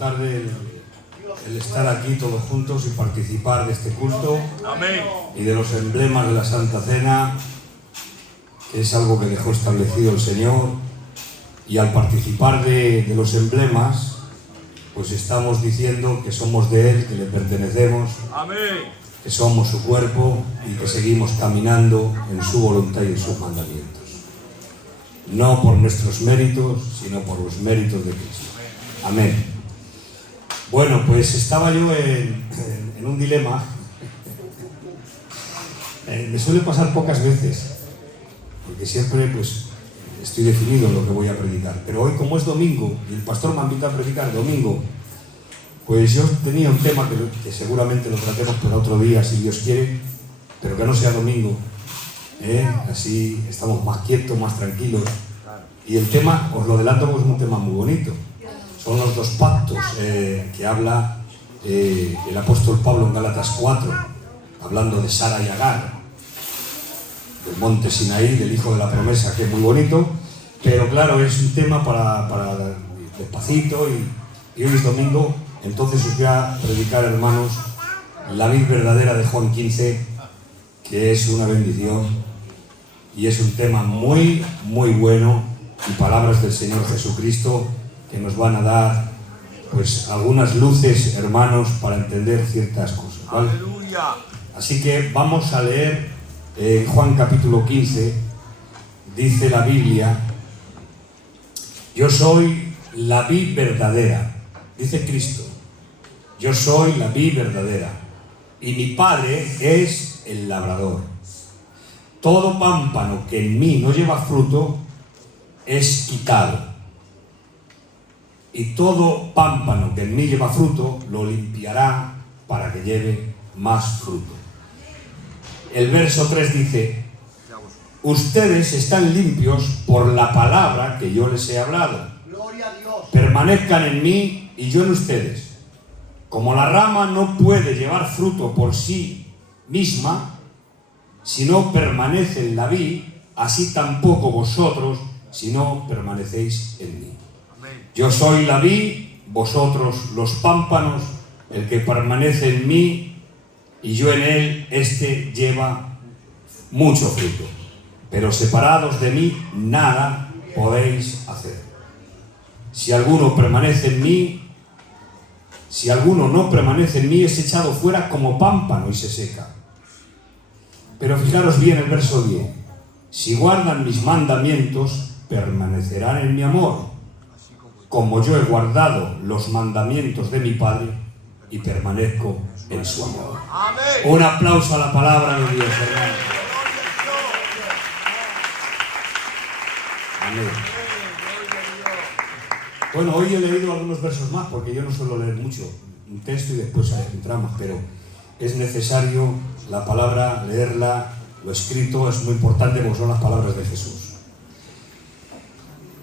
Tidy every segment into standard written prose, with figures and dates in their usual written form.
tarde el estar aquí todos juntos y participar de este culto. Amén. Y de los emblemas de la Santa Cena, que es algo que dejó establecido el Señor. Y al participar de los emblemas, pues estamos diciendo que somos de Él, que le pertenecemos. Amén. Que somos su cuerpo y que seguimos caminando en su voluntad y en sus mandamientos. No por nuestros méritos, sino por los méritos de Cristo. Amén. Bueno, pues estaba yo en un dilema. Me suele pasar pocas veces, porque siempre pues estoy definido en lo que voy a predicar. Pero hoy, como es domingo, y el pastor me invita a predicar domingo, pues yo tenía un tema que seguramente lo tratemos para otro día, si Dios quiere, pero que no sea domingo. Así estamos más quietos, más tranquilos. Y el tema, os lo adelanto, es un tema muy bonito. Son los dos pactos que habla el apóstol Pablo en Gálatas 4, hablando de Sara y Agar, del monte Sinaí, del hijo de la promesa, que es muy bonito, pero claro, es un tema para despacito y hoy es domingo. Entonces os voy a predicar, hermanos, la vid verdadera de Juan 15, que es una bendición y es un tema muy, muy bueno, y palabras del Señor Jesucristo que nos van a dar pues algunas luces, hermanos, para entender ciertas cosas, ¿vale? Aleluya. Así que vamos a leer en Juan capítulo 15, dice la Biblia: yo soy la vid verdadera, dice Cristo. Yo soy la vid verdadera y mi Padre es el labrador. Todo pámpano que en mí no lleva fruto es quitado, y todo pámpano que en mí lleva fruto lo limpiará para que lleve más fruto. El verso 3 dice: ustedes están limpios por la palabra que yo les he hablado. Gloria a Dios. Permanezcan en mí y yo en ustedes. Como la rama no puede llevar fruto por sí misma si no permanece en la vid, así tampoco vosotros si no permanecéis en mí. Yo soy la vid, vosotros los pámpanos. El que permanece en mí y yo en él, este lleva mucho fruto. Pero separados de mí, nada podéis hacer. Si alguno permanece en mí, si alguno no permanece en mí, es echado fuera como pámpano y se seca. Pero fijaros bien el verso 10. Si guardan mis mandamientos, permanecerán en mi amor, como yo he guardado los mandamientos de mi Padre y permanezco en su amor. Amén. Un aplauso a la palabra de Dios, hermano. Amén. Bueno, hoy he leído algunos versos más, porque yo no suelo leer mucho un texto y después entramos, pero es necesario la palabra, leerla, lo escrito es muy importante porque son las palabras de Jesús.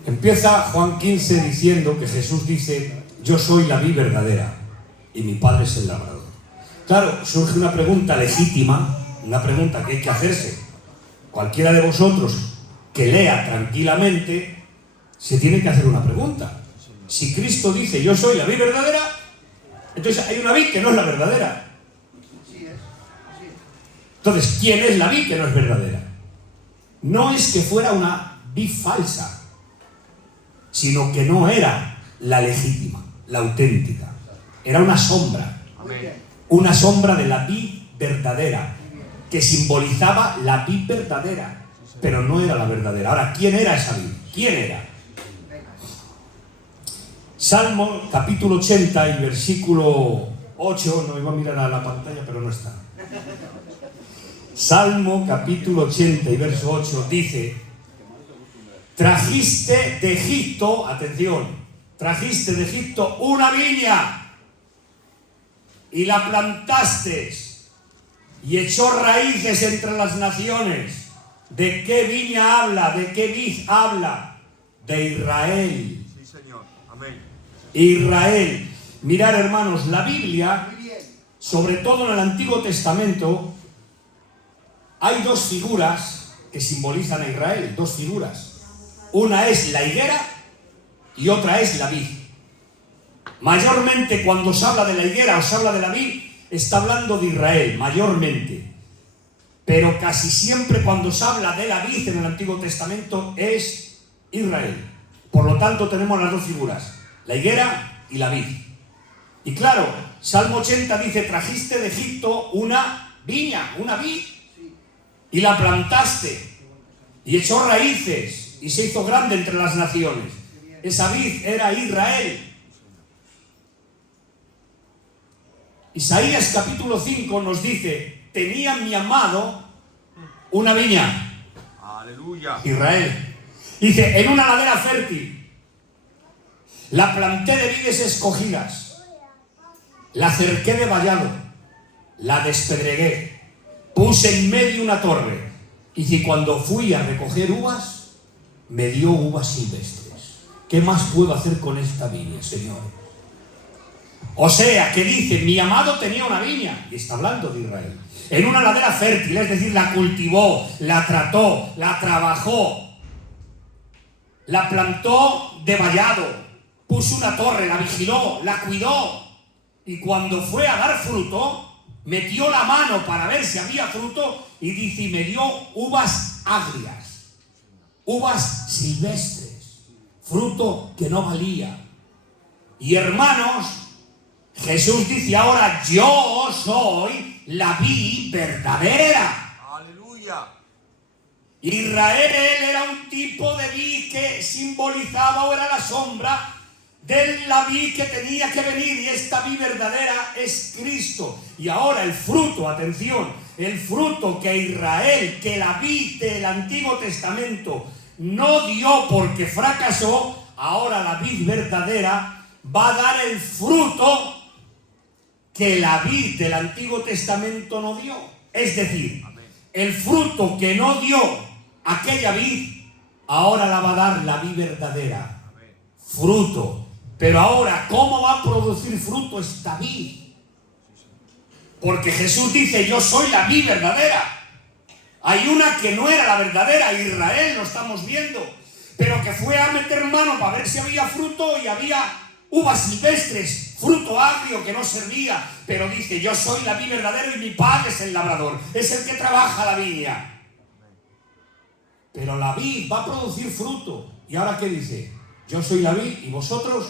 Empieza Juan 15 diciendo que Jesús dice: yo soy la vid verdadera y mi Padre es el labrador. Claro, surge una pregunta legítima, una pregunta que hay que hacerse. Cualquiera de vosotros que lea tranquilamente se tiene que hacer una pregunta. Si Cristo dice: yo soy la vid verdadera, entonces hay una vid que no es la verdadera. Entonces, ¿quién es la vid que no es verdadera? No es que fuera una vid falsa, sino que no era la legítima, la auténtica. Era una sombra. Una sombra de la vid verdadera, que simbolizaba la vid verdadera, pero no era la verdadera. Ahora, ¿quién era esa vid? ¿Quién era? Salmo capítulo 80 y versículo 8, no iba a mirar a la pantalla, pero no está. Salmo capítulo 80 y verso 8 dice: trajiste de Egipto, atención, trajiste de Egipto una viña y la plantaste y echó raíces entre las naciones. ¿De qué viña habla? ¿De qué vid habla? De Israel. Sí, Señor. Amén. Israel. Mirad, hermanos, la Biblia, sobre todo en el Antiguo Testamento, hay dos figuras que simbolizan a Israel, dos figuras. Una es la higuera y otra es la vid. Mayormente cuando se habla de la higuera o se habla de la vid, está hablando de Israel, mayormente. Pero casi siempre cuando se habla de la vid en el Antiguo Testamento es Israel. Por lo tanto tenemos las dos figuras, la higuera y la vid. Y claro, Salmo 80 dice, trajiste de Egipto una viña, una vid, y la plantaste, y echó raíces, y se hizo grande entre las naciones. Esa vid era Israel. Isaías capítulo 5 nos dice, tenía mi amado una viña. Aleluya. Israel. Dice, en una ladera fértil, la planté de vides escogidas, la cerqué de vallado, la despedregué, puse en medio una torre, y si cuando fui a recoger uvas, me dio uvas silvestres. ¿Qué más puedo hacer con esta viña, Señor? O sea, que dice, mi amado tenía una viña, y está hablando de Israel, en una ladera fértil, es decir, la cultivó, la trató, la trabajó, la plantó de vallado, puso una torre, la vigiló, la cuidó, y cuando fue a dar fruto, metió la mano para ver si había fruto, y dice, y me dio uvas agrias, uvas silvestres, fruto que no valía. Y hermanos, Jesús dice ahora, yo soy la vid verdadera. Aleluya. Israel era un tipo de vid que simbolizaba o era la sombra de la vid que tenía que venir, y esta vid verdadera es Cristo. Y ahora el fruto, atención, el fruto que Israel, que la vid del Antiguo Testamento no dio porque fracasó, ahora la vid verdadera va a dar el fruto que la vid del Antiguo Testamento no dio. Es decir, el fruto que no dio aquella vid, ahora la va a dar la vid verdadera. Fruto. Pero ahora, ¿cómo va a producir fruto esta vid? Porque Jesús dice, yo soy la vid verdadera. Hay una que no era la verdadera, Israel, lo estamos viendo, pero que fue a meter mano para ver si había fruto, y había uvas silvestres, fruto agrio que no servía, pero dice, yo soy la vid verdadera y mi padre es el labrador, es el que trabaja la viña. Pero la vid va a producir fruto. ¿Y ahora qué dice? Yo soy la vid y vosotros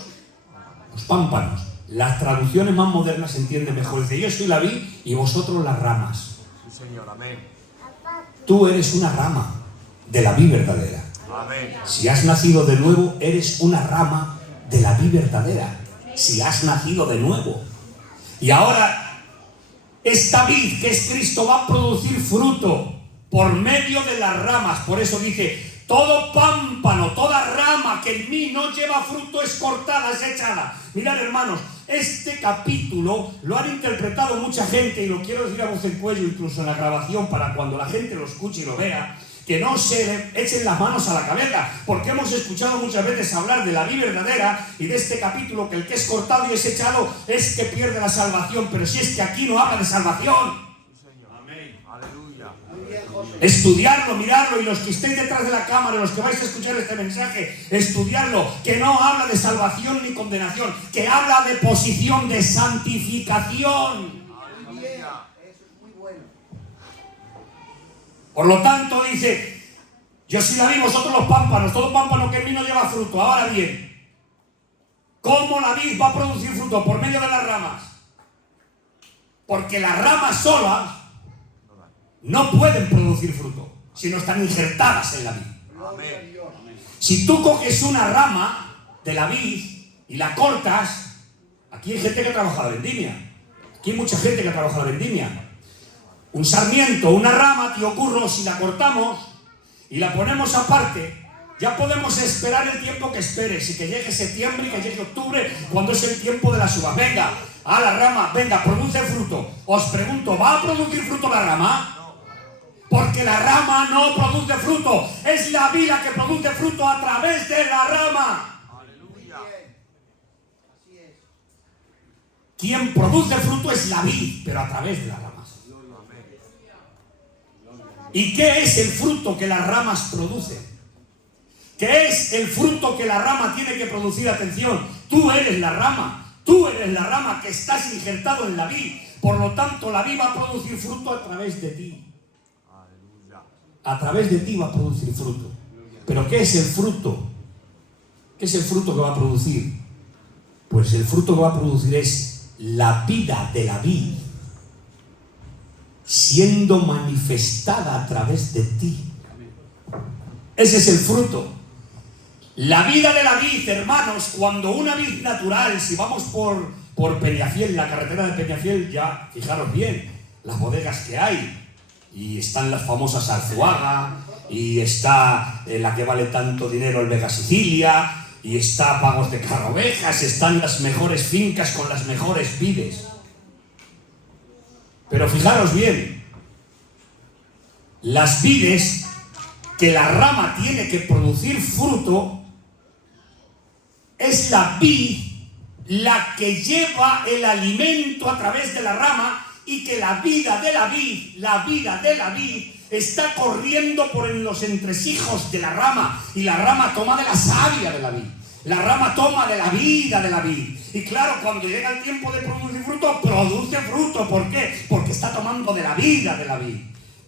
los pámpanos. Las traducciones más modernas se entienden mejor. Dice, yo soy la vid y vosotros las ramas. Sí, Señor, amén. Tú eres una rama de la vid verdadera. Amén. Si has nacido de nuevo, eres una rama de la vid verdadera. Si has nacido de nuevo. Y ahora, esta vid que es Cristo va a producir fruto por medio de las ramas. Por eso dice, todo pámpano, toda rama que en mí no lleva fruto es cortada, es echada. Mirad, hermanos, este capítulo lo han interpretado mucha gente, y lo quiero decir a voz en cuello, incluso en la grabación, para cuando la gente lo escuche y lo vea, que no se echen las manos a la cabeza, porque hemos escuchado muchas veces hablar de la vid verdadera y de este capítulo, que el que es cortado y es echado es que pierde la salvación. Pero si es que aquí no habla de salvación. Amén. Aleluya. Estudiarlo, mirarlo, y los que estéis detrás de la cámara, los que vais a escuchar este mensaje, estudiarlo, que no habla de salvación ni condenación, que habla de posición, de santificación. Aleluya. Por lo tanto dice, yo soy la vid, vosotros los pámpanos, todo pámpano que en mí no lleva fruto. Ahora bien, ¿cómo la vid va a producir fruto? Por medio de las ramas. Porque las ramas solas no pueden producir fruto si no están injertadas en la vid. Amén. Si tú coges una rama de la vid y la cortas, aquí hay gente que trabaja la vendimia. Aquí hay mucha gente que trabaja la vendimia. Un sarmiento, una rama, tío Curro, si la cortamos y la ponemos aparte, ya podemos esperar el tiempo que esperes, y que llegue septiembre y que llegue octubre, cuando es el tiempo de las uvas. Venga, a la rama, venga, produce fruto. Os pregunto, ¿va a producir fruto la rama? Porque la rama no produce fruto, es la vid la que produce fruto a través de la rama. Aleluya. Quien produce fruto es la vid, pero a través de las ramas. ¿Y qué es el fruto que las ramas producen? ¿Qué es el fruto que la rama tiene que producir? Atención, tú eres la rama. Tú eres la rama que estás injertado en la vid. Por lo tanto, la vid va a producir fruto a través de ti. Aleluya. A través de ti va a producir fruto. ¿Pero qué es el fruto? ¿Qué es el fruto que va a producir? Pues el fruto que va a producir es la vida de la vid siendo manifestada a través de ti. Ese es el fruto. La vida de la vid, hermanos, cuando una vid natural, si vamos por Peñafiel, la carretera de Peñafiel, ya, fijaros bien, las bodegas que hay, y están las famosas Arzuaga, y está la que vale tanto dinero, el Vega Sicilia, y está Pagos de Carrovejas, están las mejores fincas con las mejores vides. Pero fijaros bien, las vides que la rama tiene que producir fruto, es la vid la que lleva el alimento a través de la rama, y que la vida de la vid está corriendo por en los entresijos de la rama, y la rama toma de la savia de la vid. La rama toma de la vida de la vid. Y claro, cuando llega el tiempo de producir fruto, produce fruto. ¿Por qué? Porque está tomando de la vida de la vid.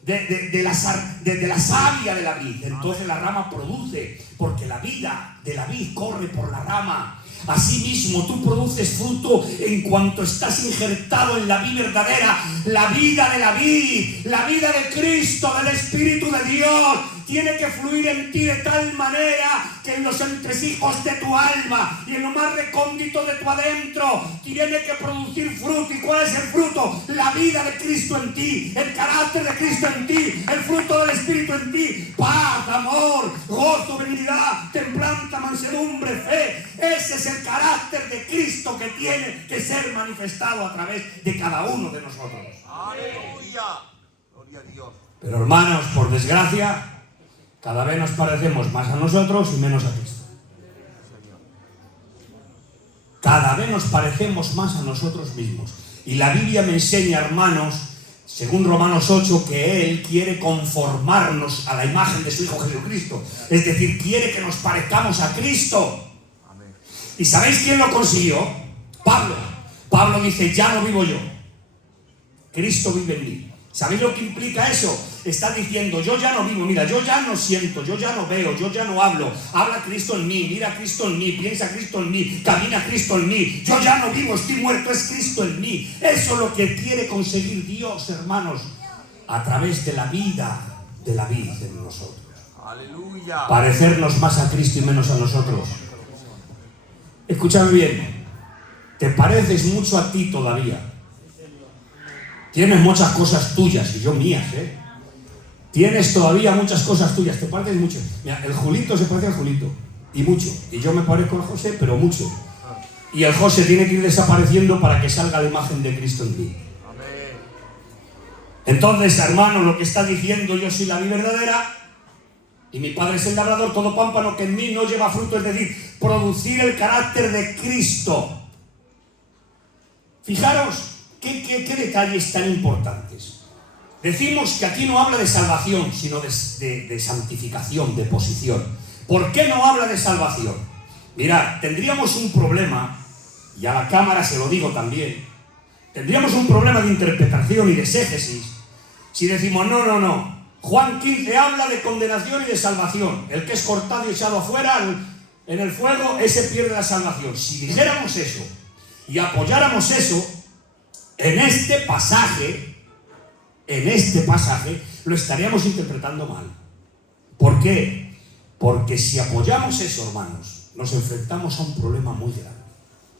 De la savia de la vid. Entonces la rama produce, porque la vida de la vid corre por la rama. Asimismo, tú produces fruto en cuanto estás injertado en la vid verdadera, la vida de la vid, la vida de Cristo, del Espíritu de Dios. Tiene que fluir en ti de tal manera que en los entresijos de tu alma y en lo más recóndito de tu adentro tiene que producir fruto. ¿Y cuál es el fruto? La vida de Cristo en ti, el carácter de Cristo en ti, el fruto del Espíritu en ti: paz, amor, gozo, benignidad, templanza, mansedumbre, fe. Ese es el carácter de Cristo que tiene que ser manifestado a través de cada uno de nosotros. Aleluya. Gloria a Dios. Pero hermanos, por desgracia, cada vez nos parecemos más a nosotros y menos a Cristo. Cada vez nos parecemos más a nosotros mismos. Y la Biblia me enseña, hermanos, según Romanos 8, que Él quiere conformarnos a la imagen de su Hijo Jesucristo. Es decir, quiere que nos parezcamos a Cristo. Amén. ¿Y sabéis quién lo consiguió? Pablo. Pablo dice: ya no vivo yo, Cristo vive en mí. ¿Sabéis lo que implica eso? Está diciendo: yo ya no vivo, mira, yo ya no siento, yo ya no veo, yo ya no hablo. Habla Cristo en mí, mira Cristo en mí, piensa Cristo en mí, camina Cristo en mí. Yo ya no vivo, estoy muerto, es Cristo en mí. Eso es lo que quiere conseguir Dios, hermanos, a través de la vida de la vid en nosotros. Aleluya. Parecernos más a Cristo y menos a nosotros. Escúchame bien, te pareces mucho a ti todavía. Tienes muchas cosas tuyas y yo mías, Tienes todavía muchas cosas tuyas, te pareces mucho. Mira, el Julito se parece al Julito, y mucho. Y yo me parezco al José, pero mucho. Y el José tiene que ir desapareciendo para que salga la imagen de Cristo en ti. Amén. Entonces, hermano, lo que está diciendo: yo soy la vid verdadera y mi Padre es el labrador, todo pámpano que en mí no lleva fruto, es decir, producir el carácter de Cristo. Fijaros qué detalles tan importantes. Decimos que aquí no habla de salvación, sino de santificación, de posición. ¿Por qué no habla de salvación? Mirad, tendríamos un problema, y a la cámara se lo digo también, tendríamos un problema de interpretación y de exégesis si decimos: no, Juan 15 habla de condenación y de salvación. El que es cortado y echado afuera en el fuego, ese pierde la salvación. Si dijéramos eso y apoyáramos eso en este pasaje, lo estaríamos interpretando mal. ¿Por qué? Porque si apoyamos eso, hermanos, nos enfrentamos a un problema muy grande.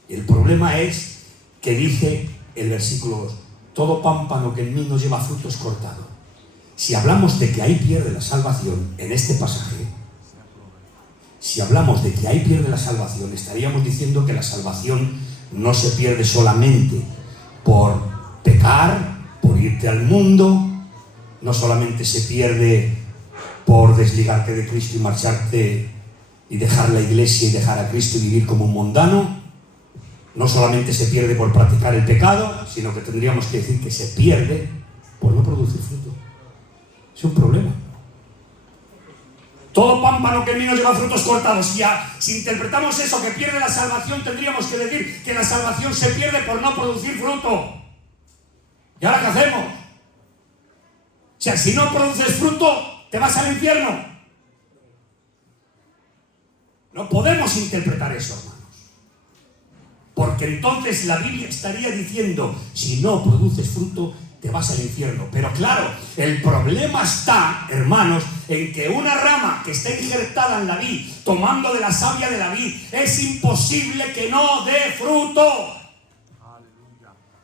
El problema es que dice el versículo 2: todo pámpano que en mí no lleva fruto es cortado. Si hablamos de que ahí pierde la salvación en este pasaje, si hablamos de que ahí pierde la salvación, estaríamos diciendo que la salvación no se pierde solamente por pecar, por irte al mundo, no solamente se pierde por desligarte de Cristo y marcharte y dejar la iglesia y dejar a Cristo y vivir como un mundano, no solamente se pierde por practicar el pecado, sino que tendríamos que decir que se pierde por no producir fruto. Es un problema. Todo pámpano que en mí no lleva frutos cortados. Si interpretamos eso, que pierde la salvación, tendríamos que decir que la salvación se pierde por no producir fruto. ¿Y ahora qué hacemos? O sea, si no produces fruto, te vas al infierno. No podemos interpretar eso, hermanos. Porque entonces la Biblia estaría diciendo, si no produces fruto, te vas al infierno. Pero claro, el problema está, hermanos, en que una rama que está injertada en la vid, tomando de la savia de la vid, es imposible que no dé fruto.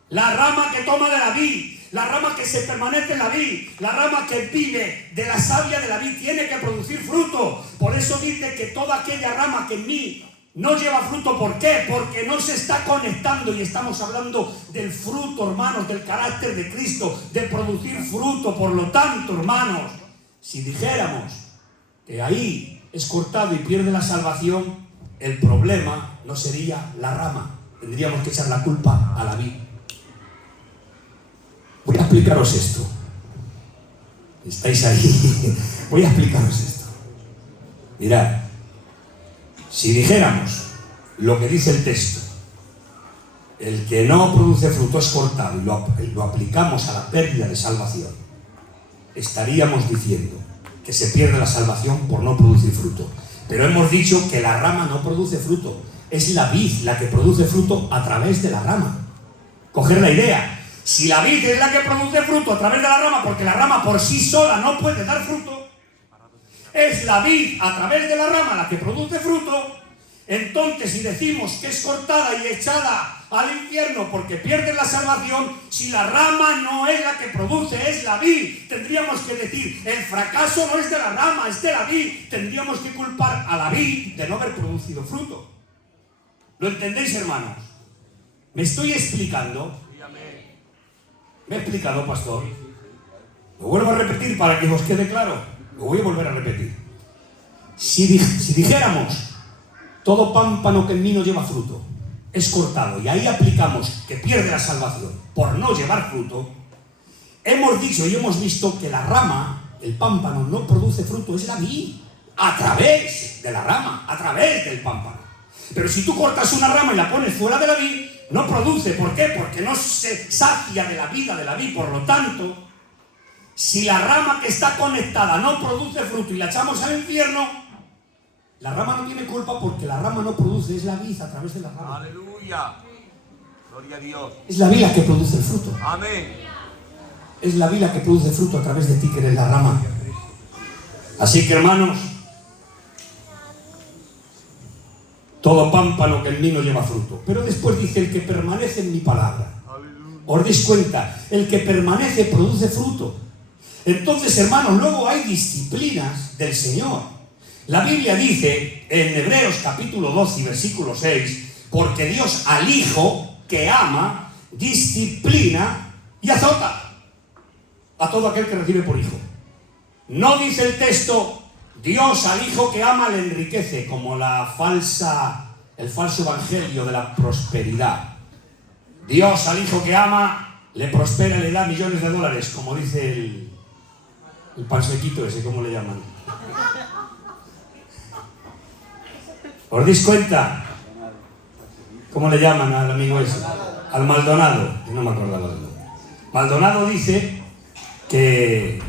La rama que toma de la vid, la rama que se permanece en la vid, la rama que vive de la savia de la vid, tiene que producir fruto. Por eso dice que toda aquella rama que en mí no lleva fruto. ¿Por qué? Porque no se está conectando, y estamos hablando del fruto, hermanos, del carácter de Cristo, de producir fruto. Por lo tanto, hermanos, si dijéramos que ahí es cortado y pierde la salvación, el problema no sería la rama. Tendríamos que echar la culpa a la vid. Voy a explicaros esto. ¿Estáis ahí? Voy a explicaros esto. Mirad. Si dijéramos lo que dice el texto, el que no produce fruto es cortado, y lo aplicamos a la pérdida de salvación, estaríamos diciendo que se pierde la salvación por no producir fruto. Pero hemos dicho que la rama no produce fruto, es la vid la que produce fruto a través de la rama. Coger la idea. Si la vid es la que produce fruto a través de la rama, porque la rama por sí sola no puede dar fruto, es la vid a través de la rama la que produce fruto. Entonces, si decimos que es cortada y echada al infierno porque pierde la salvación, si la rama no es la que produce, es la vid, tendríamos que decir, el fracaso no es de la rama, es de la vid. Tendríamos que culpar a la vid de no haber producido fruto. ¿Lo entendéis, hermanos? ¿Me estoy explicando? ¿Me he explicado, pastor? Lo vuelvo a repetir para que os quede claro. Lo voy a volver a repetir. Si dijéramos, todo pámpano que en mí no lleva fruto es cortado, y ahí aplicamos que pierde la salvación por no llevar fruto, hemos dicho y hemos visto que la rama, el pámpano, no produce fruto, es la vid, a través de la rama, a través del pámpano. Pero si tú cortas una rama y la pones fuera de la vid, no produce. ¿Por qué? Porque no se sacia de la vida de la vid. Por lo tanto, si la rama que está conectada no produce fruto y la echamos al infierno, la rama no tiene culpa, porque la rama no produce, es la vid a través de la rama. Aleluya. Gloria a Dios. Es la vid la que produce el fruto. Amén. Es la vid la que produce fruto a través de ti, que eres la rama. Así que, hermanos, todo pámpano que en mí no lleva fruto. Pero después dice, el que permanece en mi palabra. ¿Os dais cuenta? El que permanece produce fruto. Entonces, hermanos, luego hay disciplinas del Señor. La Biblia dice en Hebreos capítulo 12 y versículo 6, porque Dios al Hijo que ama, disciplina y azota a todo aquel que recibe por hijo. No dice el texto, Dios al Hijo que ama le enriquece, como el falso evangelio de la prosperidad. Dios al Hijo que ama le prospera, le da millones de dólares, como dice el pansequito ese, ¿cómo le llaman? ¿Os dais cuenta? ¿Cómo le llaman al amigo ese? Al Maldonado, no me acordaba del nombre. Maldonado dice que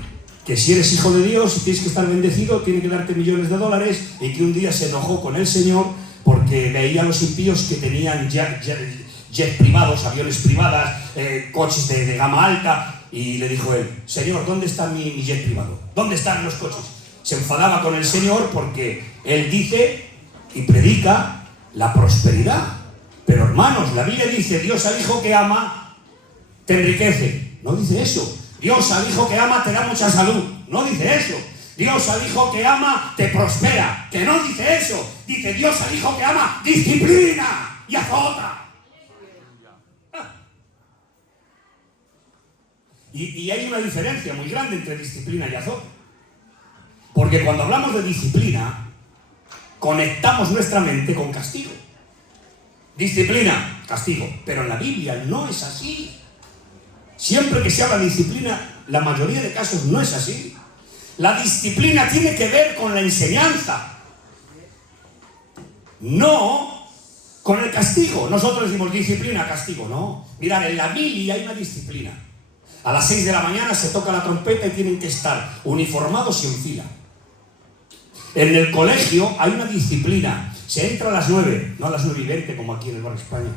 si eres hijo de Dios y tienes que estar bendecido, tiene que darte millones de dólares, y que un día se enojó con el Señor porque veía a los impíos que tenían jet privados, aviones privadas, coches de gama alta, y le dijo él, Señor, ¿dónde está mi jet privado? ¿Dónde están los coches? Se enfadaba con el Señor porque él dice y predica la prosperidad. Pero, hermanos, la Biblia dice, Dios al Hijo que ama te enriquece. No dice eso. Dios al Hijo que ama te da mucha salud. No dice eso. Dios al Hijo que ama te prospera. Que no dice eso. Dice, Dios al Hijo que ama disciplina y azota. Y hay una diferencia muy grande entre disciplina y azota. Porque cuando hablamos de disciplina, conectamos nuestra mente con castigo. Disciplina, castigo. Pero en la Biblia no es así. Siempre que se habla de disciplina, la mayoría de casos no es así. La disciplina tiene que ver con la enseñanza, no con el castigo. Nosotros decimos disciplina, castigo, no. Mirad, en la mili hay una disciplina. A las 6 de la mañana se toca la trompeta y tienen que estar uniformados y en fila. En el colegio hay una disciplina. Se entra a las 9, no a las 9:20 como aquí en el barrio España.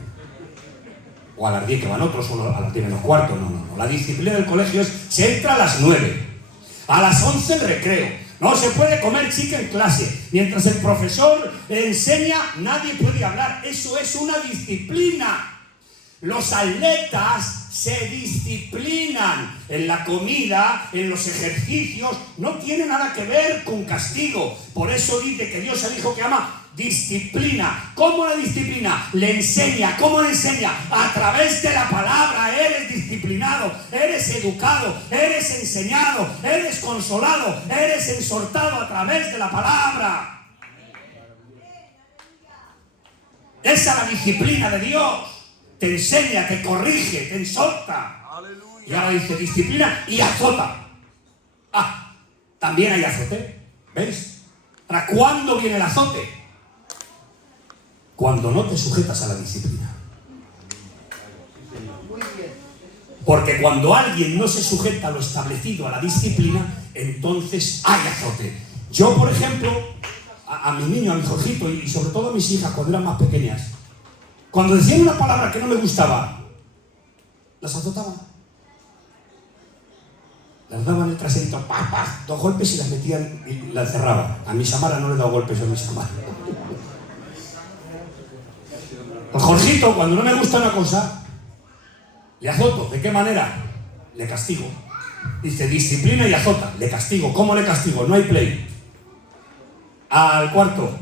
O a las 10 que van otros, o a las 10 menos cuarto. No. La disciplina del colegio es, se entra a las 9. A las 11 el recreo. No se puede comer chica en clase. Mientras el profesor enseña, nadie puede hablar. Eso es una disciplina. Los atletas se disciplinan en la comida, en los ejercicios. No tiene nada que ver con castigo. Por eso dice que Dios al hijo que ama disciplina. ¿Cómo la disciplina? Le enseña. ¿Cómo le enseña? A través de la palabra. Eres disciplinado, eres educado, eres enseñado, eres consolado, eres exhortado a través de la palabra. Esa es la disciplina de Dios. Te enseña, te corrige, te exhorta. Aleluya. Y ahora dice disciplina y azota. También hay azote. ¿Veis? ¿Para cuándo viene el azote? Cuando no te sujetas a la disciplina. Porque cuando alguien no se sujeta a lo establecido, a la disciplina, entonces hay azote. Yo, por ejemplo, a mi niño, a mi Jorgito y sobre todo a mis hijas cuando eran más pequeñas, cuando decían una palabra que no me gustaba, las azotaba. Las daban el traserito, ¡pah! 2 golpes y las metían y las cerraba. A mi Samara no le he dado golpes a mi Samara. Al Jorgito, cuando no me gusta una cosa, le azoto. ¿De qué manera? Le castigo. Dice disciplina y azota. Le castigo. ¿Cómo le castigo? No hay play. Al cuarto.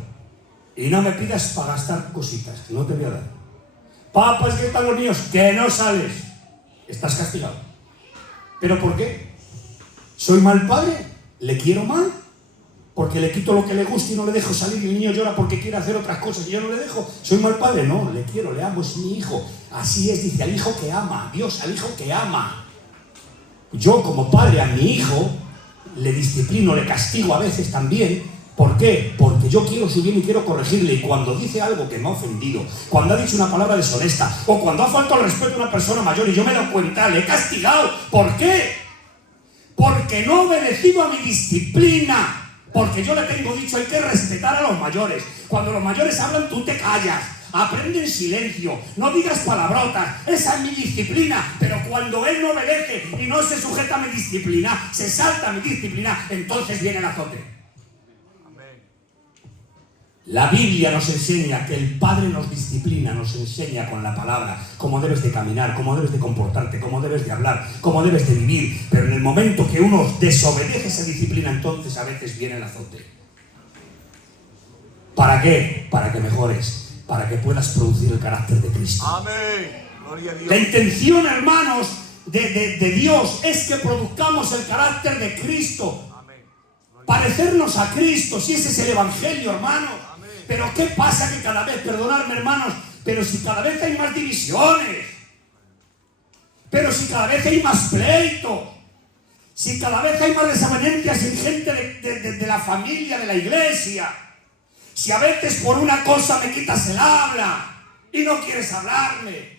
Y no me pidas para gastar cositas. No te voy a dar. Papá, es que están los niños. Que no sales. Estás castigado. ¿Pero por qué? ¿Soy mal padre? ¿Le quiero mal? Porque le quito lo que le gusta y no le dejo salir y el niño llora porque quiere hacer otras cosas y yo no le dejo. ¿Soy mal padre? No, le quiero, le amo, es mi hijo. Así es, dice, al hijo que ama. Dios, al hijo que ama. Yo como padre a mi hijo le disciplino, le castigo a veces también. ¿Por qué? Porque yo quiero su bien y quiero corregirle. Y cuando dice algo que me ha ofendido, cuando ha dicho una palabra deshonesta, o cuando ha faltado el respeto a una persona mayor y yo me he dado cuenta, le he castigado. ¿Por qué? Porque no he obedecido a mi disciplina. Porque yo le tengo dicho, hay que respetar a los mayores. Cuando los mayores hablan, tú te callas. Aprende en silencio. No digas palabrotas. Esa es mi disciplina. Pero cuando él no obedece y no se sujeta a mi disciplina, se salta a mi disciplina, entonces viene el azote. La Biblia nos enseña que el Padre nos disciplina, nos enseña con la palabra cómo debes de caminar, cómo debes de comportarte, cómo debes de hablar, cómo debes de vivir. Pero en el momento que uno desobedece esa disciplina, entonces a veces viene el azote. ¿Para qué? Para que mejores, para que puedas producir el carácter de Cristo. Amén. Gloria a Dios. La intención, hermanos, de Dios es que produzcamos el carácter de Cristo. Amén. Parecernos a Cristo, si ese es el Evangelio, hermanos. Pero ¿qué pasa? Que cada vez, perdonadme hermanos, pero si cada vez hay más divisiones, pero si cada vez hay más pleitos, si cada vez hay más desavenencias en gente de la familia, de la iglesia, si a veces por una cosa me quitas el habla y no quieres hablarme,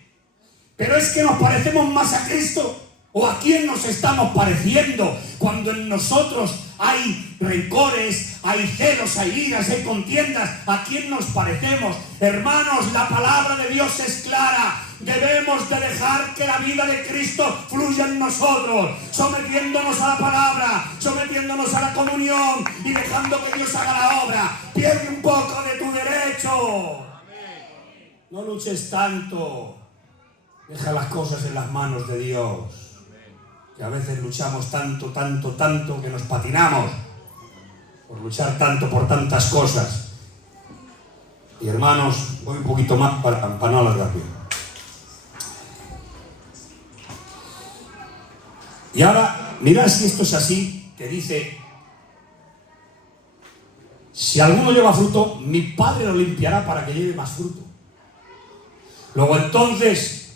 pero es que nos parecemos más a Cristo. ¿O a quién nos estamos pareciendo cuando en nosotros hay rencores, hay celos, hay iras, hay contiendas? ¿A quién nos parecemos? Hermanos, la palabra de Dios es clara. Debemos de dejar que la vida de Cristo fluya en nosotros, sometiéndonos a la palabra, sometiéndonos a la comunión y dejando que Dios haga la obra. Pierde un poco de tu derecho. No luches tanto. Deja las cosas en las manos de Dios. Que a veces luchamos tanto que nos patinamos por luchar tanto por tantas cosas. Y hermanos, voy un poquito más para no alargarme. Y ahora, mirad si esto es así, que dice, si alguno lleva fruto, mi Padre lo limpiará para que lleve más fruto. Luego entonces,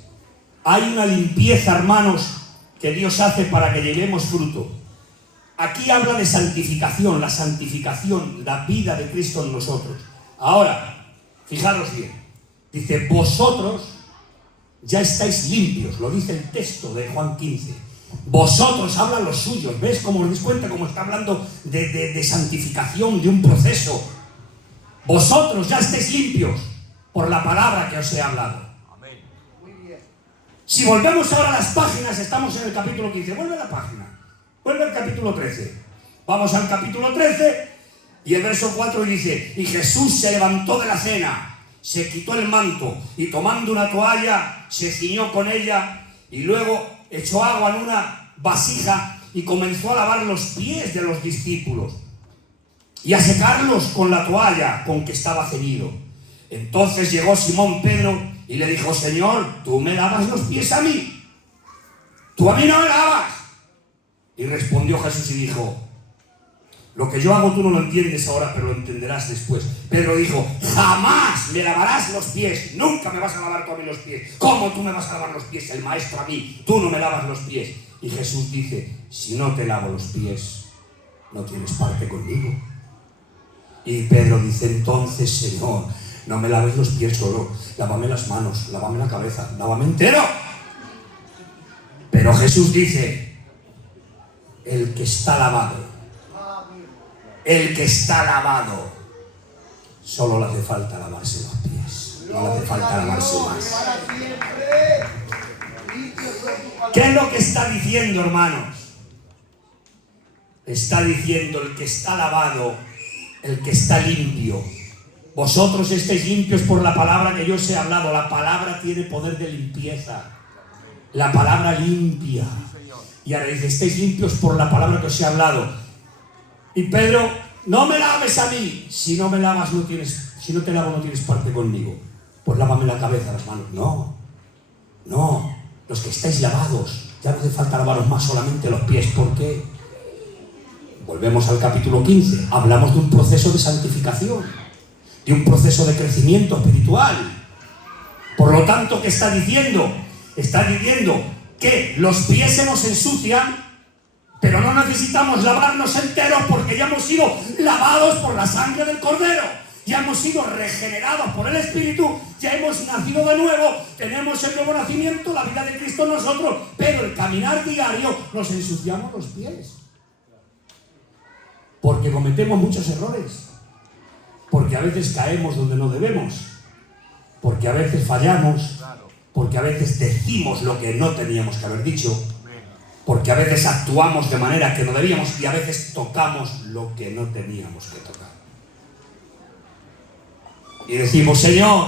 hay una limpieza, hermanos, que Dios hace para que llevemos fruto. Aquí habla de santificación, la vida de Cristo en nosotros. Ahora, fijaros bien, dice, vosotros ya estáis limpios, lo dice el texto de Juan 15. Vosotros hablan los suyos, ¿ves cómo os dais cuenta cómo está hablando de santificación, de un proceso? Vosotros ya estáis limpios por la palabra que os he hablado. Amén. Si volvemos ahora a las páginas, estamos en el capítulo 15, vuelve a la página, vuelve al capítulo 13. Vamos al capítulo 13 y el verso 4 dice, y Jesús se levantó de la cena, se quitó el manto y tomando una toalla se ciñó con ella y luego echó agua en una vasija y comenzó a lavar los pies de los discípulos y a secarlos con la toalla con que estaba ceñido. Entonces llegó Simón Pedro y le dijo, Señor, ¿tú me lavas los pies a mí? ¿Tú a mí no me lavas? Y respondió Jesús y dijo, lo que yo hago tú no lo entiendes ahora, pero lo entenderás después. Pedro dijo, jamás me lavarás los pies, nunca me vas a lavar tú a mí los pies. ¿Cómo tú me vas a lavar los pies, el maestro a mí? Tú no me lavas los pies. Y Jesús dice, si no te lavo los pies, no tienes parte conmigo. Y Pedro dice, entonces, Señor, no me laves los pies solo, lávame las manos, lávame la cabeza, lávame entero. Pero Jesús dice, el que está lavado, solo le hace falta lavarse los pies, no le hace falta lavarse más. ¿Qué es lo que está diciendo, hermanos? Está diciendo el que está lavado, el que está limpio. Vosotros estáis limpios por la palabra que yo os he hablado. La palabra tiene poder de limpieza. La palabra limpia. Y ahora dice, estáis limpios por la palabra que os he hablado. Y Pedro, no me laves a mí. Si no te lavo no tienes parte conmigo. Pues lávame la cabeza, las manos. No. Los que estáis lavados, ya no hace falta lavaros más, solamente los pies. ¿Por qué? Volvemos al capítulo 15. Hablamos de un proceso de santificación, de un proceso de crecimiento espiritual. Por lo tanto, ¿qué está diciendo? Está diciendo que los pies se nos ensucian, pero no necesitamos lavarnos enteros porque ya hemos sido lavados por la sangre del Cordero. Ya hemos sido regenerados por el Espíritu, ya hemos nacido de nuevo, tenemos el nuevo nacimiento, la vida de Cristo en nosotros, pero el caminar diario nos ensuciamos los pies. Porque cometemos muchos errores, porque a veces caemos donde no debemos, porque a veces fallamos, porque a veces decimos lo que no teníamos que haber dicho, porque a veces actuamos de manera que no debíamos y a veces tocamos lo que no teníamos que tocar. Y decimos, Señor,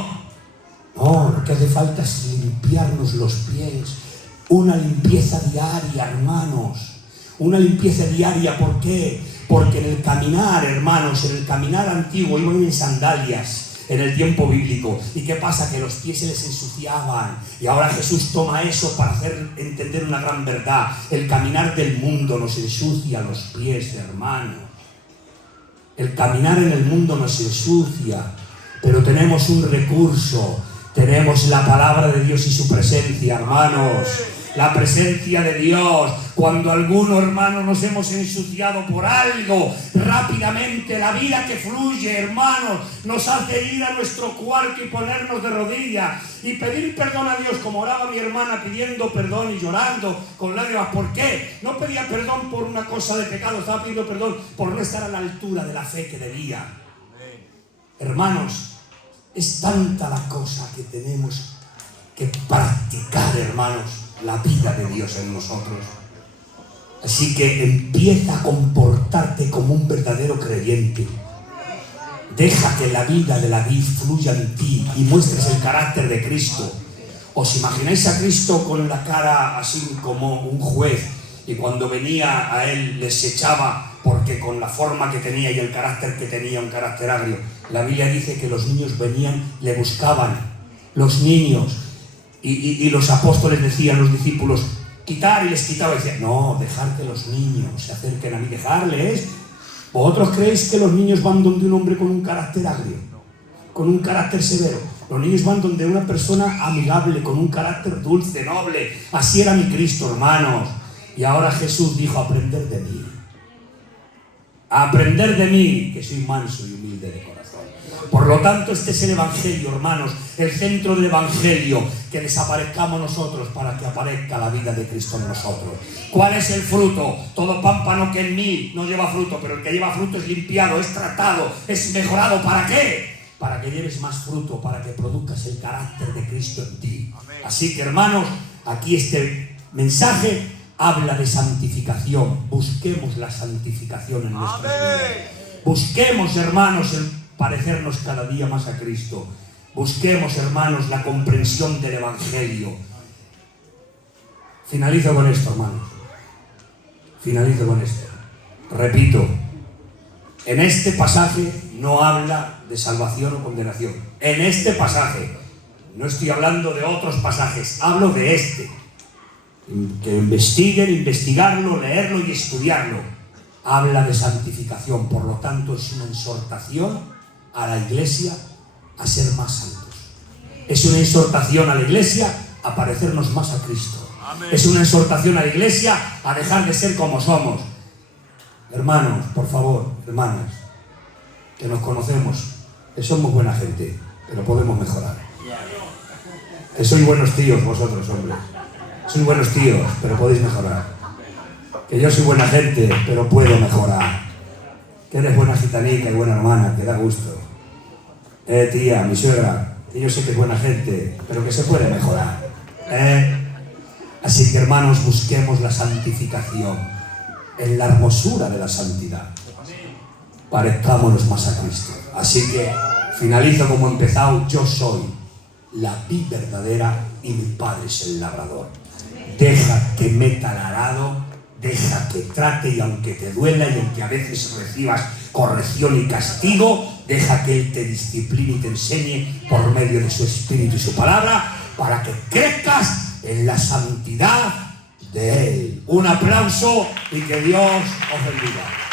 no, lo que hace falta es limpiarnos los pies, una limpieza diaria, hermanos, una limpieza diaria. ¿Por qué? Porque en el caminar, hermanos, en el caminar antiguo iban en sandalias en el tiempo bíblico. ¿Y qué pasa? Que los pies se les ensuciaban. Y ahora Jesús toma eso para hacer entender una gran verdad. El caminar del mundo nos ensucia los pies, hermanos. El caminar en el mundo nos ensucia. Pero tenemos un recurso. Tenemos la palabra de Dios y su presencia, hermanos. La presencia de Dios. Cuando algunos, hermanos, nos hemos ensuciado por algo, rápidamente la vida que fluye, hermanos, nos hace ir a nuestro cuarto y ponernos de rodillas y pedir perdón a Dios, como oraba mi hermana pidiendo perdón y llorando con lágrimas. ¿Por qué? No pedía perdón por una cosa de pecado, estaba pidiendo perdón por no estar a la altura de la fe que debía. Hermanos, es tanta la cosa que tenemos que practicar, hermanos, la vida de Dios en nosotros. Así que empieza a comportarte como un verdadero creyente. Deja que la vida de la vid fluya en ti y muestres el carácter de Cristo. ¿Os imagináis a Cristo con la cara así como un juez y cuando venía a él les echaba porque con la forma que tenía y el carácter que tenía, un carácter agrio? La Biblia dice que los niños venían, le buscaban, los niños. Y los apóstoles decían a los discípulos, quitar, y les quitaba y decían, no, dejar que los niños se acerquen a mí, dejarles. ¿Vosotros creéis que los niños van donde un hombre con un carácter agrio, con un carácter severo? Los niños van donde una persona amigable, con un carácter dulce, noble. Así era mi Cristo, hermanos. Y ahora Jesús dijo, aprender de mí. Aprender de mí, que soy manso y humilde de corazón. Por lo tanto, este es el Evangelio, hermanos, el centro del Evangelio, que desaparezcamos nosotros para que aparezca la vida de Cristo en nosotros. ¿Cuál es el fruto? Todo pámpano que en mí no lleva fruto, pero el que lleva fruto es limpiado, es tratado, es mejorado. ¿Para qué? Para que lleves más fruto, para que produzcas el carácter de Cristo en ti. Amén. Así que, hermanos, aquí este mensaje habla de santificación. Busquemos la santificación en nuestras vidas. Busquemos, hermanos, el parecernos cada día más a Cristo. Busquemos, hermanos, la comprensión del Evangelio. Finalizo con esto, hermanos. Finalizo con esto. Repito, en este pasaje no habla de salvación o condenación. En este pasaje, no estoy hablando de otros pasajes, hablo de este. Que investigarlo, leerlo y estudiarlo. Habla de santificación, por lo tanto es una exhortación a la Iglesia a ser más santos. Es una exhortación a la Iglesia a parecernos más a Cristo. Amén. Es una exhortación a la Iglesia a dejar de ser como somos. Hermanos, por favor, hermanas, que nos conocemos, que somos buena gente, pero podemos mejorar. Que sois buenos tíos vosotros, hombres. Sois buenos tíos, pero podéis mejorar. Que yo soy buena gente, pero puedo mejorar. Que eres buena gitanica y buena hermana, que da gusto. Tía, mi suegra, que yo sé que es buena gente, pero que se puede mejorar. Así que, hermanos, busquemos la santificación en la hermosura de la santidad. Parezcámonos más a Cristo. Así que finalizo como he empezado. Yo soy la vid verdadera y mi Padre es el labrador. Deja que meta el arado, deja que trate, y aunque te duela y aunque a veces recibas corrección y castigo, deja que Él te discipline y te enseñe por medio de su Espíritu y su palabra, para que crezcas en la santidad de Él. Un aplauso y que Dios os bendiga.